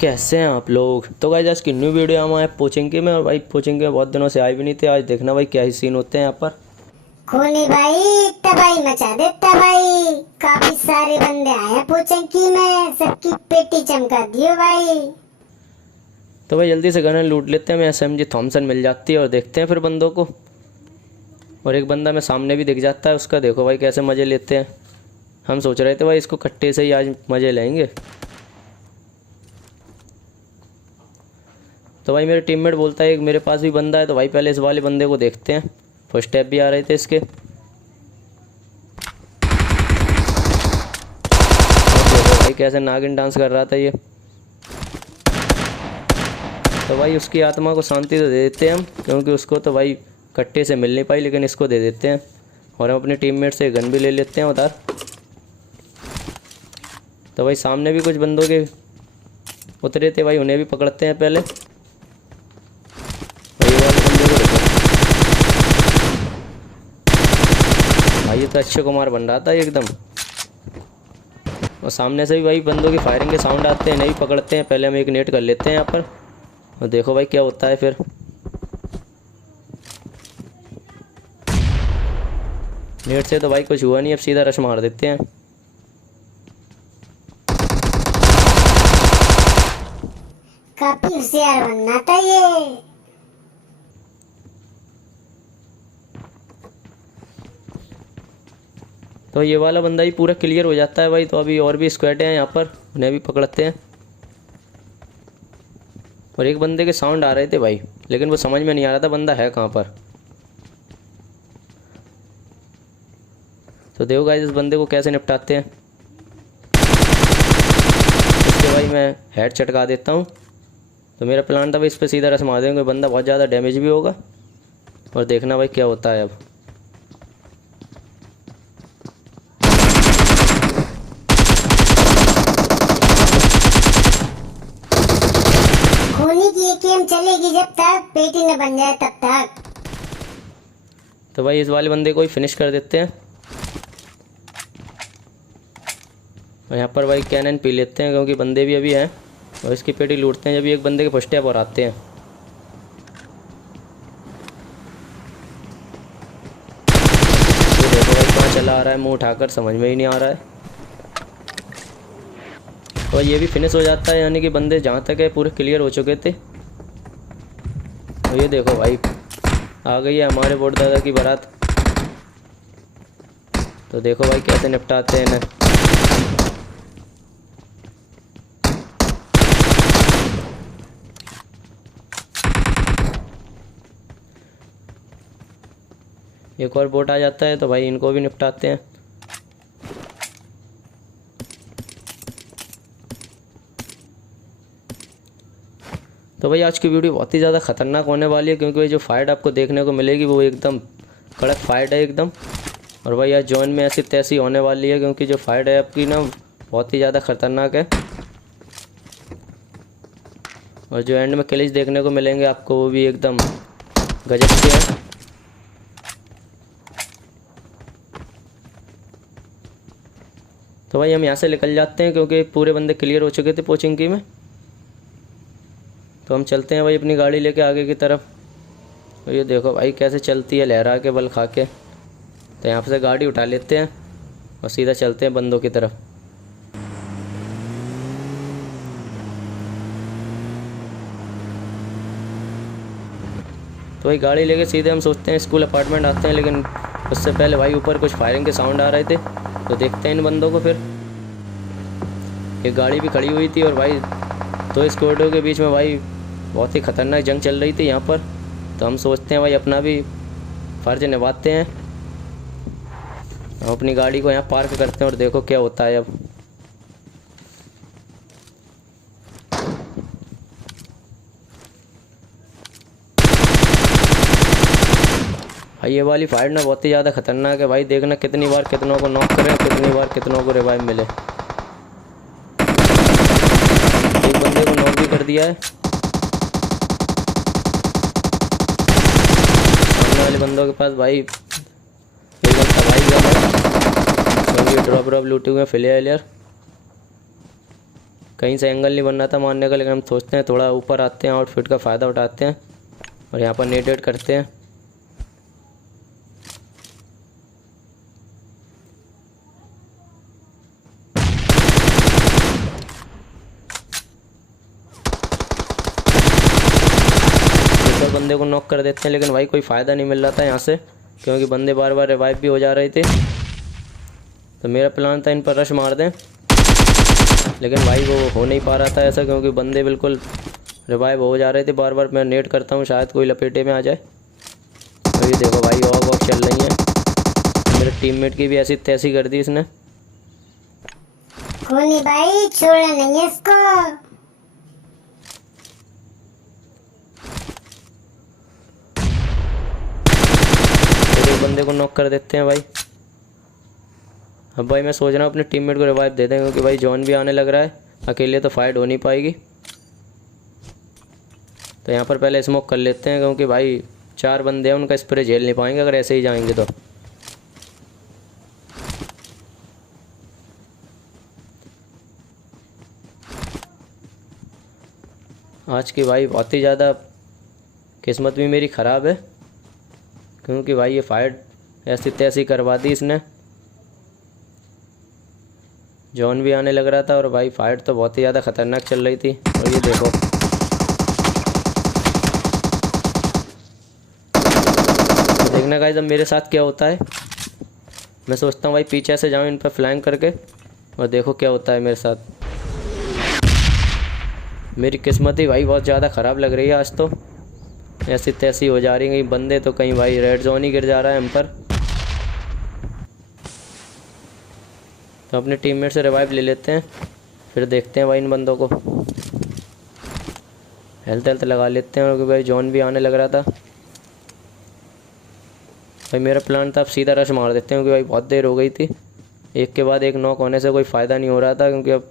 कैसे हैं आप लोग। तो गाइस आज की न्यू वीडियो हम आए पोचिंकी में। और भाई पोचिंकी में बहुत दिनों से आए भी नहीं थे। आज देखना भाई क्या ही सीन होते हैं यहाँ पर। खूनी भाई तबाही मचा दे तबाही। काफी सारे बंदे आए हैं पोचंकी में, सबकी पेटी चमका दियो भाई। तो भाई जल्दी से गन लूट लेते हैं। हमें SMG थॉमसन मिल जाती है और देखते हैं फिर बंदों को। और एक बंदा में सामने भी दिख जाता है, उसका देखो भाई कैसे मज़े लेते हैं। हम सोच रहे थे भाई इसको कट्टे से ही आज मज़े लेंगे। तो भाई मेरे टीममेट बोलता है एक मेरे पास भी बंदा है। तो भाई पहले इस वाले बंदे को देखते हैं। फर्स्ट स्टेप भी आ रहे थे इसके। देखो भाई कैसे नागिन डांस कर रहा था ये। तो भाई उसकी आत्मा को शांति तो दे देते हैं हम, क्योंकि उसको तो भाई कट्टे से मिल नहीं पाई, लेकिन इसको दे देते हैं। और हम अपने टीममेट से गन भी ले लेते हैं उधर। तो भाई सामने भी कुछ बंदों के उतरे थे भाई, उन्हें भी पकड़ते हैं पहले। भाई ये तो अक्षय कुमार बन रहा था एकदम। और सामने से भी भाई बंदों की फायरिंग के साउंड आते हैं, नहीं पकड़ते हैं। पहले हम एक नेट कर लेते हैं यहाँ पर और देखो भाई क्या होता है फिर। नेट से तो भाई कुछ हुआ नहीं, अब सीधा रश मार देते हैं। काफी होशियार बनना था ये। तो ये वाला बंदा ही पूरा क्लियर हो जाता है भाई। तो अभी और भी स्क्वाड हैं यहाँ पर, उन्हें भी पकड़ते हैं। और एक बंदे के साउंड आ रहे थे भाई, लेकिन वो समझ में नहीं आ रहा था बंदा है कहाँ पर। तो देखो गाइस इस बंदे को कैसे निपटाते हैं। इसके भाई मैं हेड चटका देता हूँ। तो मेरा प्लान था भाई इस पर सीधा रस मार देंगे, बंदा बहुत ज़्यादा डैमेज भी होगा। और देखना भाई क्या होता है अब। खूनी की ये गेम चलेगी जब तक पेटी न बन जाए तब तक। तो भाई इस वाले बंदे को ही फिनिश कर देते हैं। और यहाँ पर भाई कैनन पी लेते हैं, क्योंकि बंदे भी अभी हैं। और इसकी पेटी लूटते हैं जब एक बंदे के फर्स्ट स्टेप और आते हैं। तो देखो भाई कहाँ चला आ रहा है, मुंह उठाकर, समझ में ही नहीं आ रहा है। तो ये भी फिनिश हो जाता है, यानी कि बंदे जहाँ तक है पूरे क्लियर हो चुके थे। तो ये देखो भाई आ गई है हमारे बोट दादा की बारात। तो देखो भाई कैसे निपटाते हैं इन्हें। एक और बोट आ जाता है, तो भाई इनको भी निपटाते हैं। तो भाई आज की वीडियो बहुत ही ज़्यादा ख़तरनाक होने वाली है, क्योंकि भाई जो फाइट आपको देखने को मिलेगी वो एकदम कड़क फाइट है एकदम। और भाई आज जोन में ऐसी तैसी होने वाली है, क्योंकि जो फाइट है आपकी ना बहुत ही ज़्यादा ख़तरनाक है। और जो एंड में क्लिच देखने को मिलेंगे आपको वो भी एकदम गजब के हैं। तो भाई हम यहाँ से निकल जाते हैं, क्योंकि पूरे बंदे क्लियर हो चुके थे पोचिंकी में। तो हम चलते हैं भाई अपनी गाड़ी लेके आगे की तरफ। तो ये देखो भाई कैसे चलती है लहरा के बल खा के। तो यहाँ से गाड़ी उठा लेते हैं और सीधा चलते हैं बंदों की तरफ। तो भाई गाड़ी लेके सीधे हम सोचते हैं स्कूल अपार्टमेंट आते हैं, लेकिन उससे पहले भाई ऊपर कुछ फायरिंग के साउंड आ रहे थे। तो देखते हैं इन बंदों को। फिर एक गाड़ी भी खड़ी हुई थी और भाई दो स्क्वाडों के बीच में भाई बहुत ही ख़तरनाक जंग चल रही थी यहाँ पर। तो हम सोचते हैं भाई अपना भी फ़र्ज निभाते हैं। हम अपनी गाड़ी को यहाँ पार्क करते हैं और देखो क्या होता है अब। भाई ये वाली फाइट ना बहुत ही ज़्यादा ख़तरनाक है भाई। देखना कितनी बार कितनों को नॉक करें, कितनी बार कितनों को रिवाइव मिले। एक बंदे को नॉक भी कर दिया है। सामने वाले बंदों के पास भाई एकदम तबाही का है। ड्रॉप लूटे हुए फिलियर। कहीं से एंगल नहीं बन रहा था मारने का, लेकिन हम सोचते हैं थोड़ा ऊपर आते हैं, आउटफिट का फ़ायदा उठाते हैं और यहाँ पर नेटेड करते हैं। ऊपर बंदे को नॉक कर देते हैं, लेकिन भाई कोई फ़ायदा नहीं मिल रहा था यहाँ से, क्योंकि बंदे बार बार रिवाइव भी हो जा रहे थे। तो मेरा प्लान था इन पर रश मार दें, लेकिन भाई वो हो नहीं पा रहा था ऐसा, क्योंकि बंदे बिल्कुल रिवाइव हो जा रहे थे बार बार। मैं नेट करता हूँ, शायद कोई लपेटे में आ जाए। तो ये देखो भाई, वॉक चल रही है। मेरे टीममेट की भी ऐसी तैसी कर दी इसने। खूनी भाई छोड़ना नहीं है इसको। एक बंदे को नॉक कर देते हैं भाई। अब भाई मैं सोच रहा हूँ अपने टीममेट को रिवाइव दे दें, क्योंकि भाई जॉन भी आने लग रहा है, अकेले तो फाइट हो नहीं पाएगी। तो यहाँ पर पहले स्मोक कर लेते हैं, क्योंकि भाई 4 बंदे हैं, उनका स्प्रे झेल नहीं पाएंगे अगर ऐसे ही जाएंगे तो। आज की भाई बहुत ही ज़्यादा किस्मत भी मेरी ख़राब है, क्योंकि भाई ये फाइट ऐसी तैसी करवा दी इसने। जॉन भी आने लग रहा था और भाई फाइट तो बहुत ही ज़्यादा ख़तरनाक चल रही थी। और ये देखो, देखना गाइस अब मेरे साथ क्या होता है। मैं सोचता हूँ भाई पीछे से जाऊँ इन पर फ्लैंक करके, और देखो क्या होता है मेरे साथ। मेरी किस्मत ही भाई बहुत ज़्यादा ख़राब लग रही है आज तो, ऐसी तैसी हो जा रही है बंदे तो, कहीं भाई रेड जोन ही गिर जा रहा है हम पर। तो अपने टीममेट से रिवाइव ले लेते हैं, फिर देखते हैं भाई इन बंदों को। हेल्थ लगा लेते हैं, क्योंकि भाई जॉन भी आने लग रहा था। भाई मेरा प्लान था अब सीधा रश मार देते हैं, क्योंकि भाई बहुत देर हो गई थी। एक के बाद एक नॉक होने से कोई फ़ायदा नहीं हो रहा था, क्योंकि अब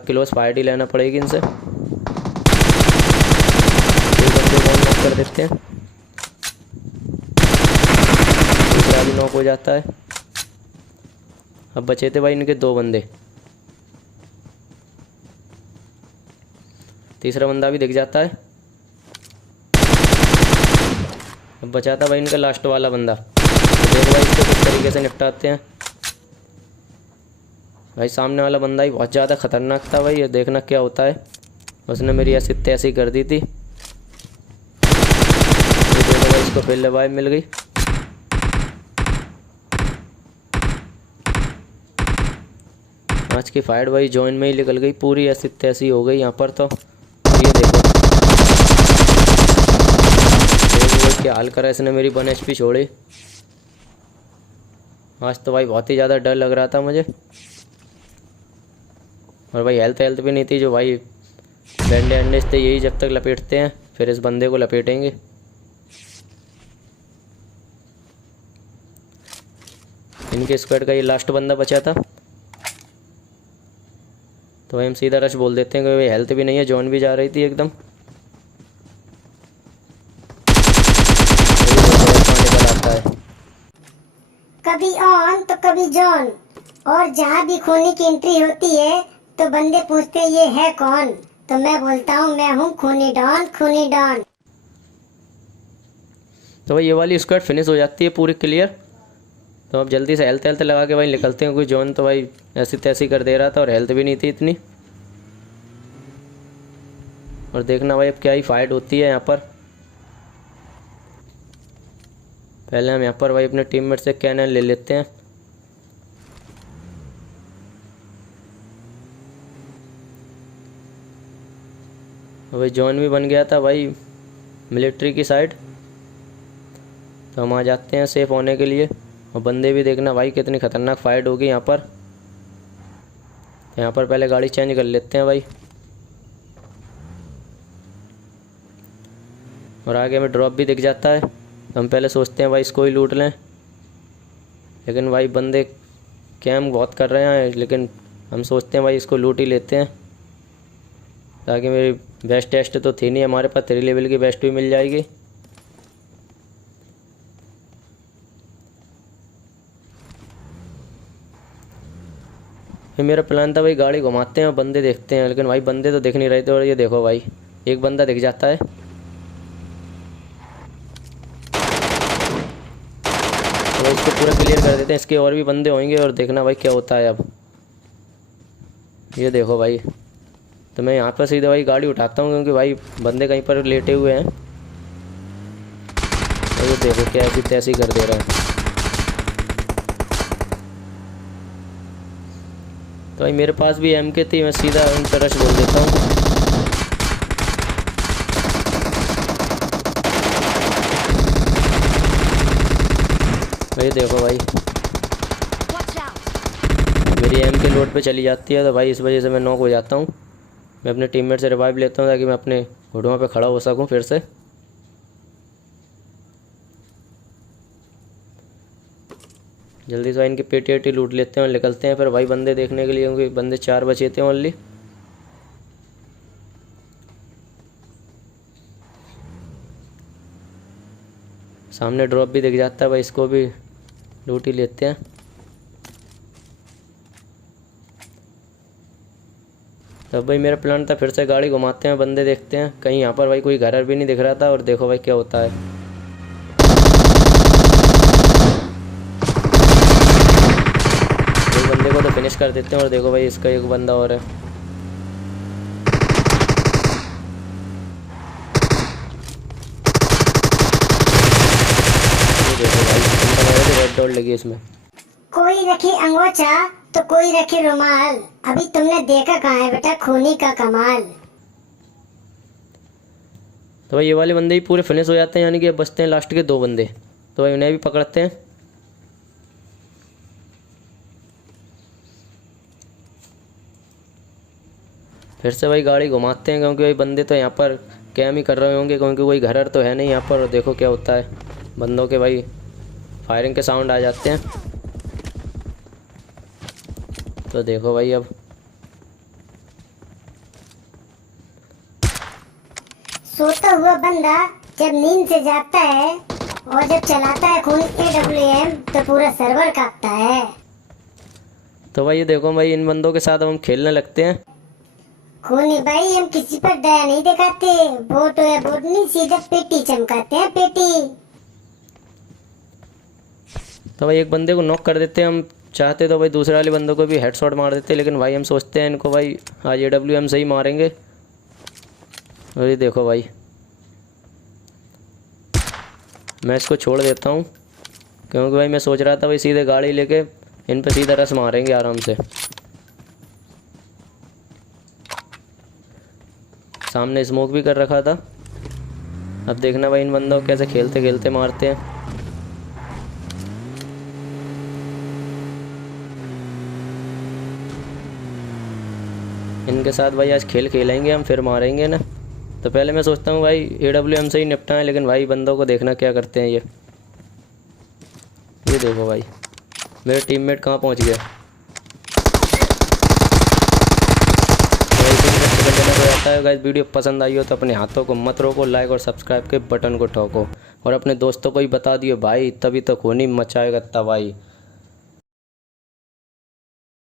क्लोज फाइट ही लेना पड़ेगी इनसे। एक बंदे को नॉक कर देते हैं, दूसरा भी नॉक हो जाता है। अब बचे थे भाई इनके 2 बंदे, तीसरा बंदा भी दिख जाता है। अब बचा था भाई इनका लास्ट वाला बंदा। तो देखो भाई इसको किस तरीके से निपटाते हैं। भाई सामने वाला बंदा ही बहुत ज़्यादा ख़तरनाक था भाई, ये देखना क्या होता है। उसने मेरी ऐसी तैसी कर दी थी। ये देखो भाई, इसको फिर रिवाइव मिल गई। आज की फाइट भाई जॉइन में ही निकल गई पूरी, ऐसी तैसी हो गई यहाँ पर। तो ये देखो क्या हाल करा इसने, मेरी 1 HP छोड़ी। आज तो भाई बहुत ही ज़्यादा डर लग रहा था मुझे, और भाई हेल्थ भी नहीं थी। जो भाई बैंडेज थे यही जब तक लपेटते हैं, फिर इस बंदे को लपेटेंगे। इनके स्क्वाड का ये लास्ट बंदा बचा था, तो भाई हम सीधा रश बोल देते हैं, क्योंकि हेल्थ भी नहीं है, जॉन भी जा रही थी एकदम। आता है कभी ऑन तो कभी जॉन, और जहाँ भी खूनी की एंट्री होती है तो बंदे पूछते हैं ये है कौन, तो मैं बोलता हूँ मैं हूँ खूनी डॉन, खूनी डॉन। तो भाई ये वाली स्क्वाड फिनिश हो जाती है पूरी क्लियर। तो अब जल्दी से हेल्थ लगा के भाई निकलते हैं, क्योंकि जॉन तो भाई ऐसी तैसी कर दे रहा था और हेल्थ भी नहीं थी इतनी। और देखना भाई अब क्या ही फाइट होती है यहाँ पर। पहले हम यहाँ पर भाई अपने टीममेट से कैनन ले लेते हैं। भाई जॉन भी बन गया था भाई मिलिट्री की साइड, तो हम आ जाते हैं सेफ होने के लिए। और बंदे भी देखना भाई कितनी ख़तरनाक फाइट होगी यहाँ पर। यहाँ पर पहले गाड़ी चेंज कर लेते हैं भाई, और आगे हमें ड्रॉप भी दिख जाता है। तो हम पहले सोचते हैं भाई इसको ही लूट लें, लेकिन भाई बंदे कैम्प बहुत कर रहे हैं, लेकिन हम सोचते हैं भाई इसको लूट ही लेते हैं, ताकि मेरी बेस्ट टेस्ट तो थी नहीं, हमारे पास 3 लेवल की बेस्ट भी मिल जाएगी। ये मेरा प्लान था भाई गाड़ी घुमाते हैं और बंदे देखते हैं, लेकिन भाई बंदे तो दिख नहीं रहे थे। और ये देखो भाई एक बंदा दिख जाता है। तो इसको पूरा क्लियर कर देते हैं, इसके और भी बंदे होंगे और देखना भाई क्या होता है। अब ये देखो भाई, तो मैं यहाँ पर सीधे भाई गाड़ी उठाता हूँ क्योंकि भाई बंदे कहीं पर लेटे हुए हैं। और ये देखो क्या ऐसी तैसी कर दे रहा है। तो भाई मेरे पास भी MK थी, मैं सीधा उन पर रश बोल देता हूँ। भाई देखो भाई मेरी MK लोड पे चली जाती है, तो भाई इस वजह से मैं नॉक हो जाता हूँ। मैं अपने टीममेट से रिवाइव लेता हूँ ताकि मैं अपने घुटनों पे खड़ा हो सकूँ फिर से। जल्दी से इनकी पेटी वेटी लूट लेते हैं और निकलते हैं फिर भाई बंदे देखने के लिए, क्योंकि बंदे 4 बचे थे ओनली। सामने ड्रॉप भी दिख जाता है भाई, इसको भी लूट ही लेते हैं। तब भाई मेरा प्लान था फिर से गाड़ी घुमाते हैं, बंदे देखते हैं। कहीं यहाँ पर भाई कोई घर भी नहीं दिख रहा था। और देखो भाई क्या होता है। एक बंदे को तो फिनिश कर देते हैं और देखो भाई इसका एक बंदा और है। ये देखो भाई रेड डॉट लगी इसमें। कोई रखे अंगोछा तो कोई रखे रुमाल, अभी तुमने देखा कहाँ है बेटा खूनी का कमाल। तो भाई ये वाले बंदे ही पूरे फिनिश हो जाते हैं, यानी कि अब बचते हैं लास्ट के 2 बंदे। तो भाई उन्हें भी पकड़ते हैं। फिर से भाई गाड़ी घुमाते हैं क्योंकि भाई बंदे तो यहाँ पर कैम ही कर रहे होंगे, क्योंकि कोई घर तो है नहीं यहाँ पर। और देखो क्या होता है, बंदों के भाई फायरिंग के साउंड आ जाते हैं। तो देखो भाई अब सोता हुआ बंदा जब नींद से जागता है और जब चलाता है खून AWM तो पूरा सर्वर कांपता है। तो भाई ये देखो भाई इन बंदों के साथ अब हम खेलने लगते हैं। खूनी भाई हम किसी पर दया नहीं दिखाते, वोट या वोट नहीं, सीधे पेटी चमकाते हैं पेटी। तो भाई एक बंदे को नॉक कर देते हैं। हम चाहते तो भाई दूसरे वाले बंदों को भी हेडशॉट मार देते, लेकिन भाई हम सोचते हैं इनको भाई आज AWM से ही मारेंगे। और ये देखो भाई मैं इसको छोड़ देता हूँ क्योंकि भाई मैं सोच रहा था भाई सीधे गाड़ी लेके इन पे सीधा रस मारेंगे आराम से। सामने स्मोक भी कर रखा था। अब देखना भाई इन बंदों को कैसे खेलते खेलते मारते हैं। इनके साथ भाई आज खेल खेलेंगे हम, फिर मारेंगे ना। तो पहले मैं सोचता हूँ भाई AWM से ही निपटाएं, लेकिन भाई बंदों को देखना क्या करते हैं। ये देखो भाई मेरे टीममेट कहाँ पहुँच गया। गाइस वीडियो पसंद आई हो तो अपने हाथों को मत रोको, लाइक और सब्सक्राइब के बटन को ठोको और अपने दोस्तों को ही बता दियो भाई, तभी तो खूनी मचाएगा तबाही।